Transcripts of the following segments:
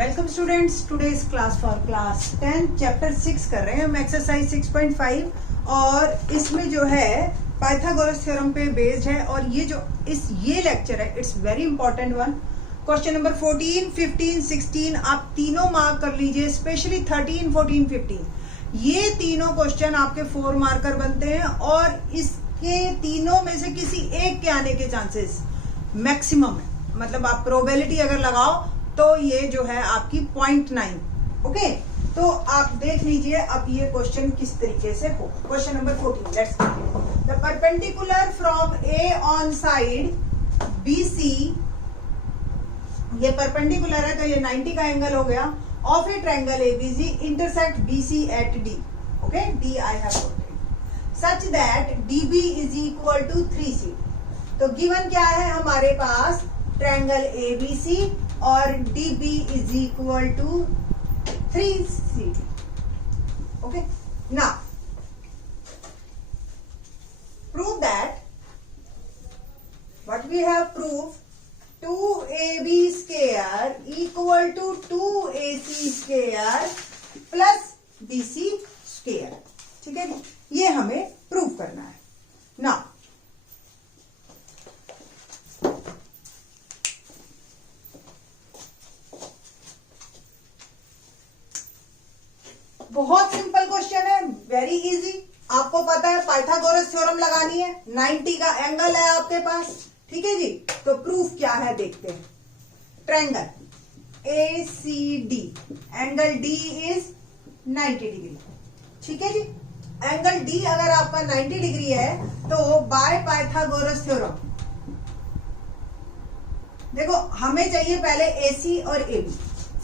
Welcome students, today's class for class 10 chapter 6 कर रहे हैं हम, एक्सरसाइज 6.5 और इसमें जो है पाइथागोरस थ्योरम पे बेस्ड है। और ये लेक्चर है, it's very important one. Question number 14, 15, 16 आप तीनों मार्क कर लीजिए, स्पेशली 13, 14, 15 ये तीनों क्वेश्चन आपके 4 मार्कर बनते हैं और इसके तीनों में से किसी एक के आने के चांसेस मैक्सिमम है। मतलब आप प्रोबेबिलिटी अगर लगाओ तो ये जो है आपकी 0.9। ओके, तो आप देख लीजिए अब ये क्वेश्चन किस तरीके से हो। Question number 14, let's the perpendicular from A on side BC, ये परपेंडिकुलर है तो ये 90 का एंगल हो गया, of a triangle ABC intersect BC at D। Okay, D I have gotted such that DB is equal to 3CD। तो given क्या है हमारे पास, ट्रायंगल ABC और DB is equal to 3CD। Okay, now prove that what we have prove 2AB square equal to 2AC square plus BC square. ठीक है, ये हमें प्रूव करना है। नाउ बहुत सिंपल क्वेश्चन है, वेरी इजी। आपको पता है पाइथागोरस थ्योरम लगानी है, 90 का एंगल है आपके पास। ठीक है जी, तो प्रूफ क्या है देखते हैं। Triangle ACD, angle D is 90 degree. ठीक है जी, एंगल D अगर आपका 90 डिग्री है तो बाय पाइथागोरस थ्योरम, देखो हमें चाहिए पहले AC और AB,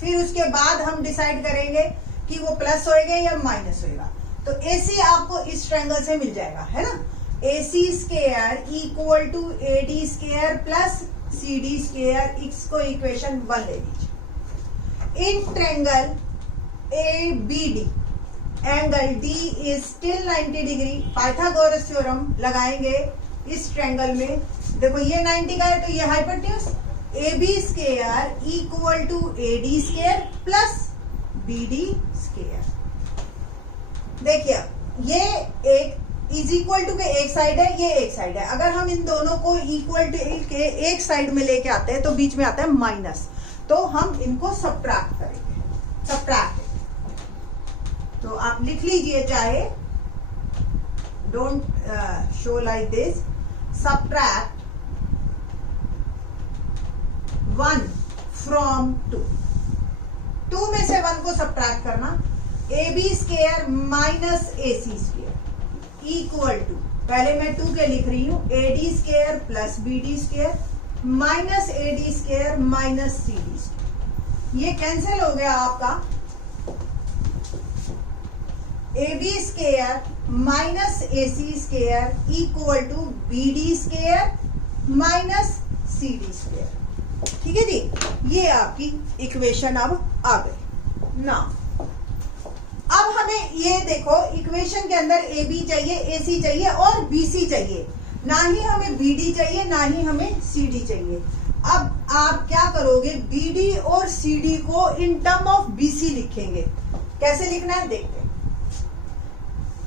फिर उसके बाद हम डिसाइड करेंगे कि वो प्लस होएगा या माइनस होएगा। तो AC आपको इस ट्रायंगल से मिल जाएगा, है ना। AC square equal to AD square plus CD square, इसको इक्वेशन 1 ले लीजिए। In triangle ABD angle D is still 90 degree. Pythagoras theorem लगाएंगे इस ट्रायंगल में। देखो ये 90 का है तो ये hypotenuse AB square equal to AD square plus BD square. देखिए ये एक इज इक्वल टू के एक साइड है, ये एक साइड है। अगर हम इन दोनों को इक्वल टू के एक साइड में लेके आते हैं तो बीच में आता है माइनस, तो हम इनको सब्ट्रैक्ट करेंगे। सब्ट्रैक्ट, तो आप लिख लीजिए, चाहे don't show like this, subtract 1 from 2। 2 में से 1 को सब्ट्रैक्ट करना, AB square minus AC square equal to, पहले मैं 2 के लिख रही हूं, AD square plus BD square minus AD square minus CD square. ये कैंसिल हो गया आपका। AB square minus AC square equal to BD square minus CD square. ठीक है जी, ये आपकी इक्वेशन अब आ गई ना। अब हमें ये देखो, इक्वेशन के अंदर AB चाहिए, AC चाहिए और BC चाहिए, ना ही हमें BD चाहिए ना ही हमें CD चाहिए। अब आप क्या करोगे, BD और CD को इन टर्म ऑफ BC लिखेंगे। कैसे लिखना है देखते हैं।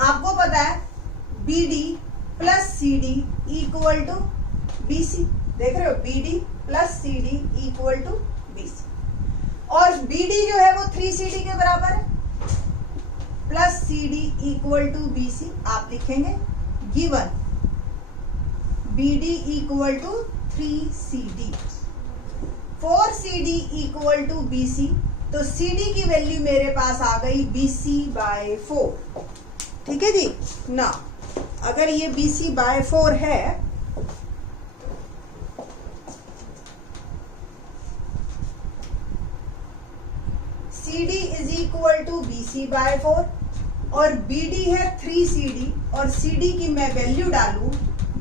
आपको पता है BD plus CD equal to BC, देख रहे हो, BD plus CD equal to BC, और BD जो है वो 3CD के बराबर है, plus CD equal to BC आप लिखेंगे। Given BD equal to 3CD, 4CD equal to BC, तो CD की वैल्यू मेरे पास आ गई BC/4। ठीक है जी ना, अगर ये BC/4 है CD is equal to BC/4 और BD है 3CD और CD की मैं वैल्यू डालू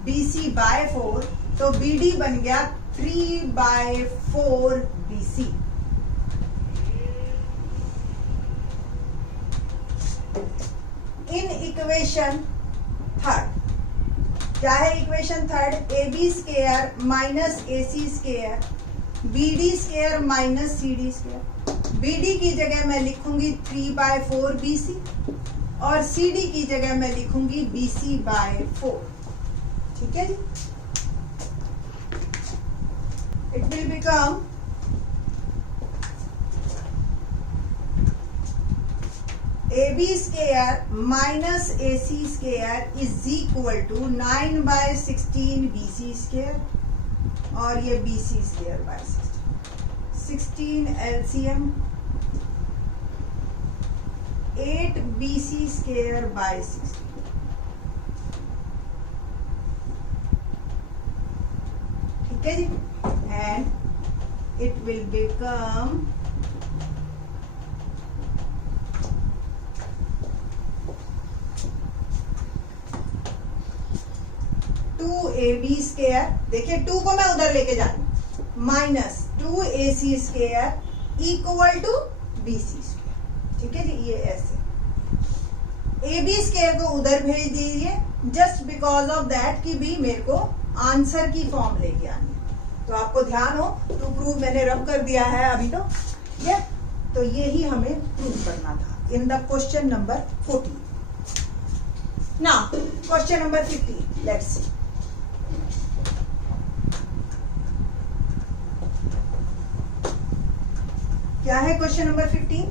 BC/4, तो BD बन गया 3/4 BC। इन इक्वेशन थर्ड, क्या है equation third, AB square minus AC square BD square minus CD square BD की जगह मैं लिखूंगी 3/4 BC और CD की जगह मैं लिखूंगी BC/4। ठीक है जी। It will become AB square minus AC square is equal to 9/16 BC square और ये BC square by 16 LCM 8 BC square by 16। ठीक है जी। And it will become 2AB square, देखिए 2 को मैं उधर लेके जा रही हूं, minus 2AC square equal to BC square. ठीक है जी। ये ऐसे AB स्क्वायर को उधर भेज दीजिए जस्ट बिकॉज ऑफ दैट कि भी मेरे को आंसर की फॉर्म लेके आनी है। तो आपको ध्यान हो, टू प्रूव मैंने रब कर दिया है अभी तो ये, तो यही हमें प्रूव करना था in the question number 14। Now question number 15, let's see. क्या है question number 15?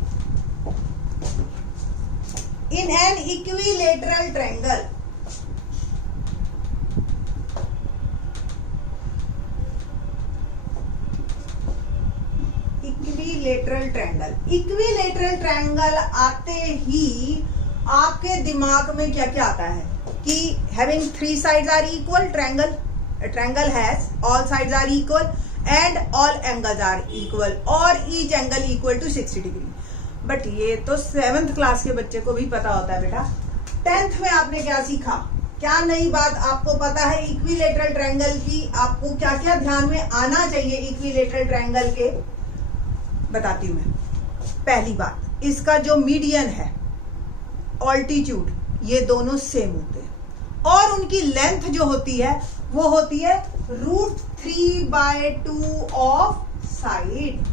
In an equilateral triangle equilateral triangle आते ही आपके दिमाग में क्या क्या आता है कि having 3 sides are equal, triangle has all sides are equal and all angles are equal और each angle equal to 60 degree. But ये तो 7th क्लास के बच्चे को भी पता होता है बेटा। 10th में आपने क्या सीखा? क्या नई बात आपको पता है इक्विलेटरल ट्रायंगल की? आपको क्या क्या ध्यान में आना चाहिए इक्विलेटरल ट्रायंगल के? बताती हूं मैं। पहली बात, इसका जो मीडियन है, ऑल्टीट्यूड, ये दोनों सेम होते हैं और उनकी लेंथ जो होती है वो होती है √3/2 ऑफ साइड।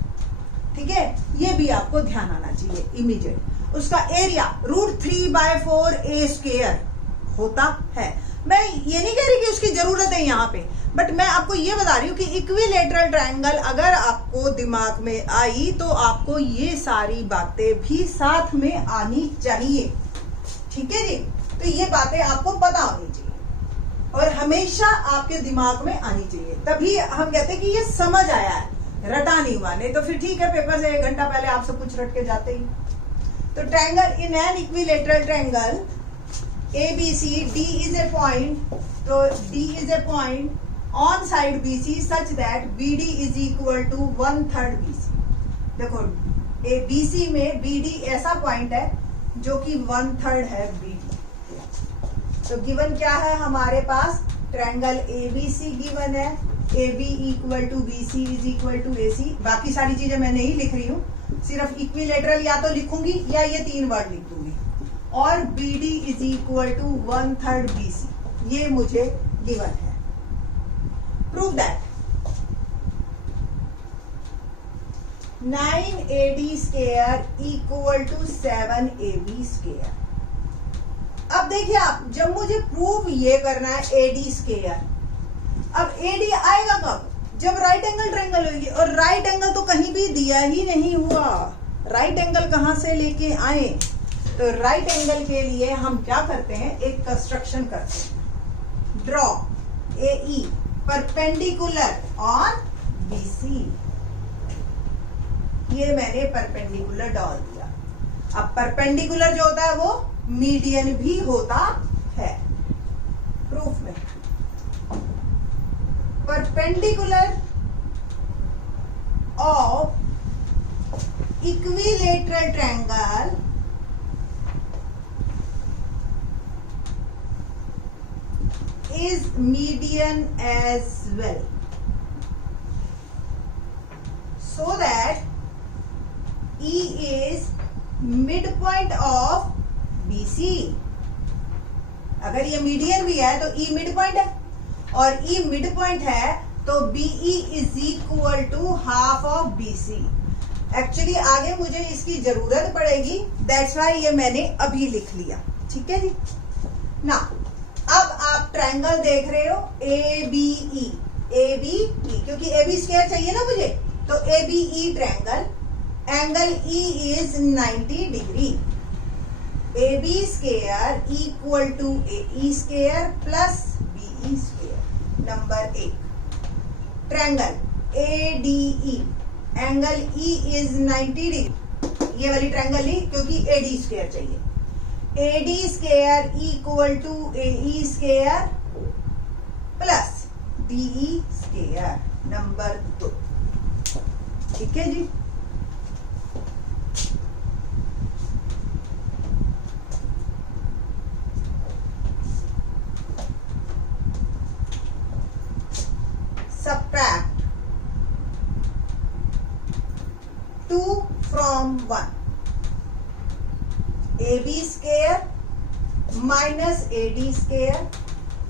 ठीक है, ये भी आपको ध्यान आना चाहिए इमीडिएट। उसका एरिया √3/4 A स्क्वायर होता है। मैं ये नहीं कह रही कि उसकी जरूरत है यहाँ पे, बट मैं आपको ये बता रही हूँ कि इक्विलेटरल ट्रायंगल अगर आपको दिमाग में आई तो आपको ये सारी बातें भी साथ में आनी चाहिए। ठीक है जी। तो ये बातें आपको पता होनी चाहिए और हमेशा आपके दिमाग में आनी चाहिए, तभी हम कहते हैं कि ये समझ आया है, रटा नहीं हुआ। नहीं तो फिर ठीक है, पेपर से 1 घंटा पहले आप सब कुछ रट के जाते ही। तो triangle in an equilateral triangle ABC, D is a point, तो D is a point on side BC such that BD is equal to 1/3 BC। देखो BC में BD ऐसा पॉइंट है जो कि 1/3 है BD। तो गिवन क्या है हमारे पास? ट्रायंगल ABC गिवन है, AB equal to BC is equal to AC। बाकी सारी चीजें मैं नहीं लिख रही हूँ, सिर्फ इक्विलेटरल या तो लिखूंगी या ये 3 वर्ड लिख दूंगी। और BD is equal to 1/3 BC, ये मुझे गिवन है। Prove that 9AD square equal to 7AB square. अब देखिए आप, जब मुझे प्रूव ये करना है AD स्क्वायर, अब AD आएगा कब? जब राइट एंगल ट्रायंगल होगी, और राइट एंगल तो कहीं भी दिया ही नहीं हुआ। राइट एंगल कहां से लेके आए? तो राइट एंगल के लिए हम क्या करते हैं, एक कंस्ट्रक्शन करते हैं। Draw AE perpendicular on BC। ये मैंने परपेंडिकुलर डाल दिया। अब परपेंडिकुलर जो होता है वो मीडियन भी होता है। प्रूफ में perpendicular of equilateral triangle is median as well, so that E is midpoint of BC। अगर ये मीडियन भी है तो E मिड पॉइंट है, और E मिड पॉइंट है तो BE is equal to half of BC। Actually आगे मुझे इसकी जरूरत पड़ेगी, दैट्स वाई ये मैंने अभी लिख लिया। ठीक है जी ना। अब आप ट्रायंगल देख रहे हो ABE, ABE क्योंकि AB स्क्वायर चाहिए ना मुझे, तो ABE triangle, angle E is 90 degree. AB square equal to AE square plus BE square. Number 1 triangle ADE, angle E is 90 degree. ये वाली ट्रायंगल ली क्योंकि AD स्क्वायर चाहिए। AD square equal to AE square plus BE square. Number 2। ठीक है जी। Subtract 2 from 1, AB square minus AD square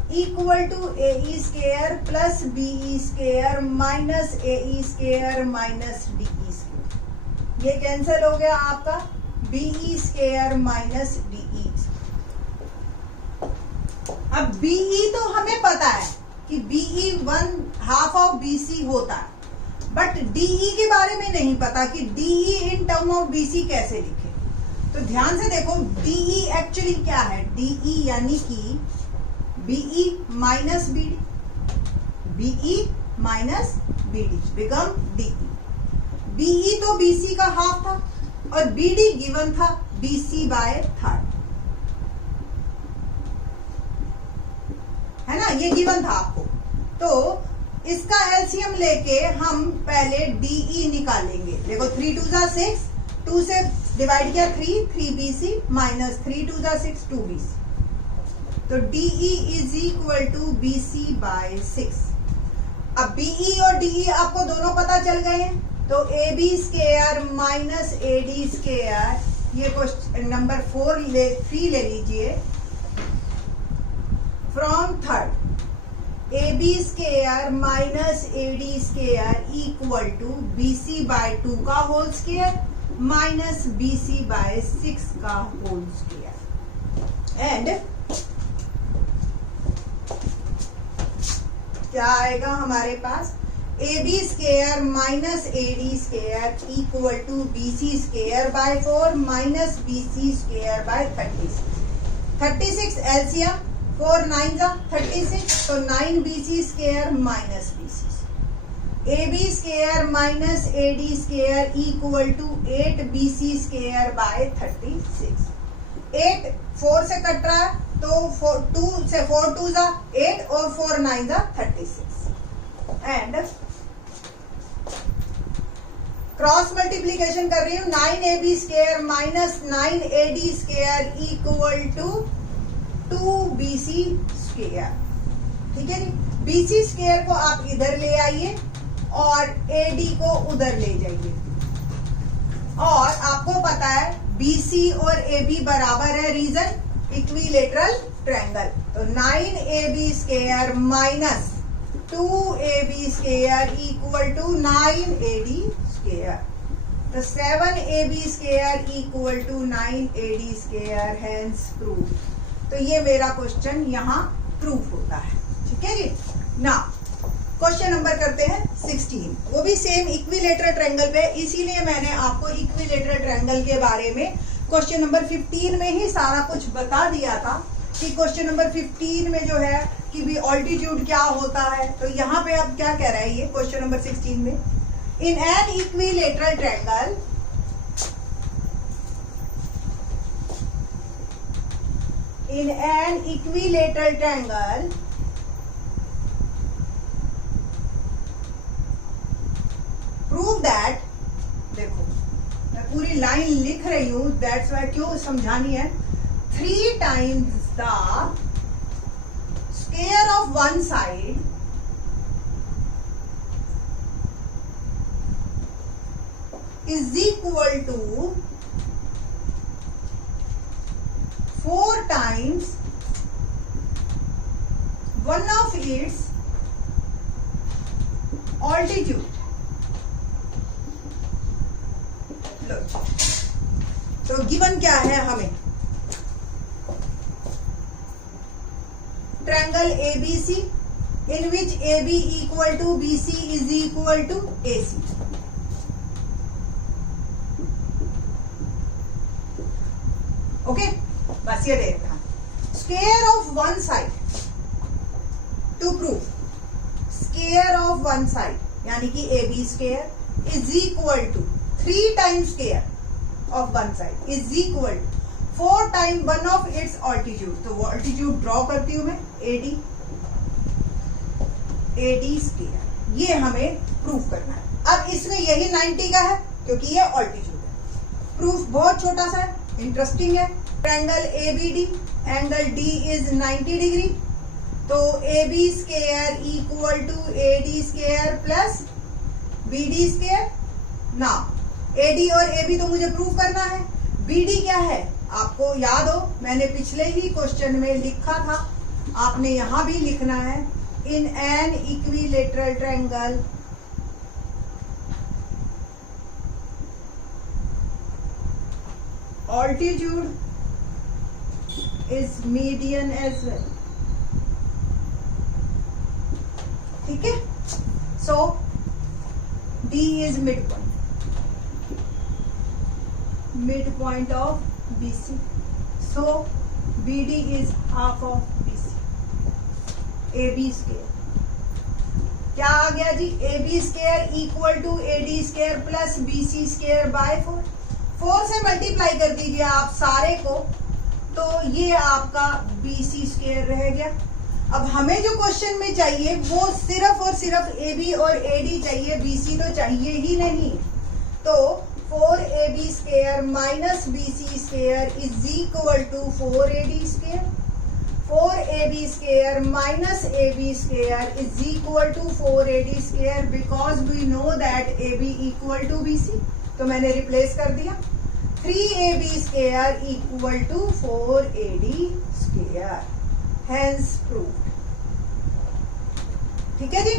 equal to AE square plus BE square minus AE square minus DE square। ये cancel हो गया आपका BE square minus DE। अब BE तो हमें पता है कि BE 1/2 ऑफ BC होता है, बट DE के बारे में नहीं पता कि DE in term of BC कैसे लिखे। तो ध्यान से देखो DE एक्चुअली क्या है। DE यानी कि BE minus BD, BE minus BD become DE। BE तो BC का हाफ था और BD गिवन था BC/3, है ना, ये गिवन था आपको। तो इसका एलसीएम लेके हम पहले DE निकालेंगे। देखो 3 2 जा 6, 2 से डिवाइड किया 3 BC माइनस 3 2 जा 6 2 BC। तो DE is equal to BC/6। अब BE और DE आपको दोनों पता चल गए हैं, तो AB square minus AD square, ये क्वेश्चन नंबर 3 ले लीजिए। From third AB square minus AD square equal to BC/2 का होल स्क्वायर माइनस BC/6 का होल स्क्वायर। एंड क्या आएगा हमारे पास, AB square minus AD square equal to BC square by 4 minus BC square by 36। 36 LCM 4 9 जा 36, तो 9 BC square minus BC। AB square minus AD square equal to 8 BC square by 36। 8 4 से cut रहा है, तो 2 से 4 2 जा 8 और 4 9 जा 36। एंड क्रॉस मल्टीप्लीकेशन कर रही हूं, 9AB square minus 9AD square equal to 2BC square. ठीक है जी। BC स्क्वायर को आप इधर ले आइए और AD को उधर ले जाइए। और आपको पता है BC और AB बराबर है, रीजन इक्विलेटरल ट्रायंगल। तो 9AB square minus 2AB square equal to 9AD square. तो 7AB square equal to 9AD square, hence proof. तो ये मेरा क्वेश्चन यहाँ प्रूफ होता है। ठीक है जी ना। क्वेश्चन नंबर करते हैं 16, वो भी सेम इक्विलेटरल ट्रायंगल पे, इसीलिए मैंने आपको इक्विलेटरल ट्रायंगल के बारे में क्वेश्चन नंबर 15 में ही सारा कुछ बता दिया था कि क्वेश्चन नंबर 15 में जो है कि भी ऑल्टीट्यूड क्या होता है। तो यहाँ पे अब क्या कह रहा है ये क्वेश्चन नंबर 16 में, in an equilateral triangle in an equilateral triangle prove that, देखो मैं पूरी लाइन लिख रही हूं, दैट्स वाई क्यों समझानी है, 3 times the square of one side is equal to 4 times one of its altitude। तो गिवन क्या है हमें, triangle ABC in which AB equal to BC is equal to AC. Okay, बस ये देखना, square of one side to prove, square of one side यानी कि AB square is equal to 3 times square of one side is equal to 4 time one of its altitude. तो वो altitude draw करती हूं मैं, AD स्क्वायर, ये हमें proof करना है। अब इसमें यही 90 का है क्योंकि ये ऑल्टीट्यूड है। प्रूफ बहुत छोटा सा है, इंटरेस्टिंग है। Triangle ABD, angle D is 90 degree, तो AB square equal to AD square plus BD square. ना AD और AB तो मुझे प्रूफ करना है, BD क्या है आपको याद हो, मैंने पिछले ही क्वेश्चन में लिखा था, आपने यहां भी लिखना है, in an equilateral triangle altitude is median as well. ठीक है, so D is midpoint of BC, so BD is half of BC. AB square क्या आ गया जी, AB square equal to AD square plus BC square by 4 से multiply कर दीजिए आप सारे को, तो ये आपका BC स्क्वायर रह गया। अब हमें जो क्वेश्चन में चाहिए वो सिर्फ और सिर्फ AB और AD चाहिए, BC तो चाहिए ही नहीं। तो 4AB square minus BC square is equal to 4AD square, 4AB square minus AB square is equal to 4AD square, because we know that AB equal to BC, तो मैंने replace कर दिया। 3AB square equal to 4AD square, hence proved. ठीक है जी,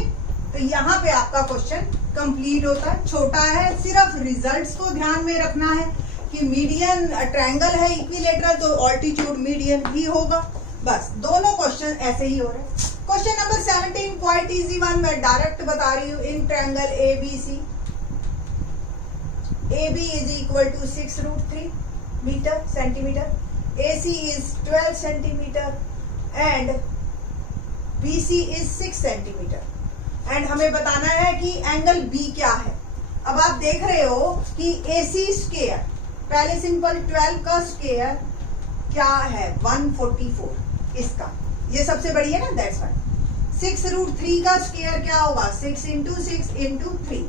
तो यहाँ पे आपका क्वेश्चन कंप्लीट होता है। छोटा है, सिर्फ रिजल्ट्स को ध्यान में रखना है कि मीडियन ट्रायंगल है इक्विलेटरल, तो ऑल्टीट्यूड मीडियन ही होगा। बस दोनों क्वेश्चन ऐसे ही हो रहे हैं। Question number 17 quite easy one, मैं डायरेक्ट बता रही हूँ। In triangle ABC, AB is equal to 6√3 centimeter, AC is 12 centimeter and BC is 6 centimeter, and हमें बताना है कि एंगल B क्या है। अब आप देख रहे हो कि AC स्क्वायर, पहले सिंपल 12 का स्क्वायर क्या है 144, इसका ये सबसे बड़ी है ना, दैट्स वाई। 6√3 का स्क्वायर क्या होगा, 6 into 6 into 3,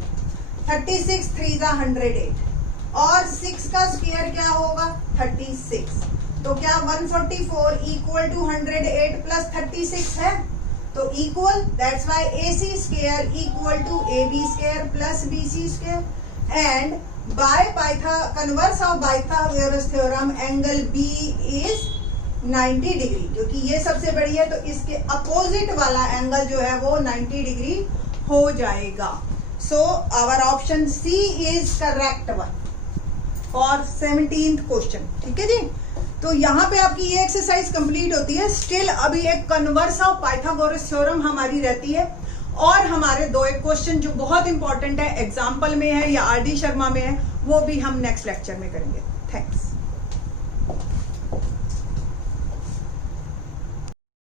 36 3 × 108, और 6 का स्क्वायर क्या होगा 36, तो क्या 144 इक्वल टू 108 प्लस 36 है, तो equal, that's why AC square equal to AB square plus BC square, and by converse of Pythagoras theorem angle B is 90 degree, क्योंकि ये सबसे बड़ी है तो इसके अपोजिट वाला एंगल जो है वो 90 डिग्री हो जाएगा। So our option C is correct one for 17th question. ठीक है जी, तो यहाँ पे आपकी ये एक्सरसाइज कंप्लीट होती है। स्टिल अभी एक कन्वर्स ऑफ पाइथागोरस थ्योरम हमारी रहती है, और हमारे 2 एक क्वेश्चन जो बहुत इंपॉर्टेंट है, एग्जाम्पल में है या RD शर्मा में है, वो भी हम नेक्स्ट लेक्चर में करेंगे। थैंक्स।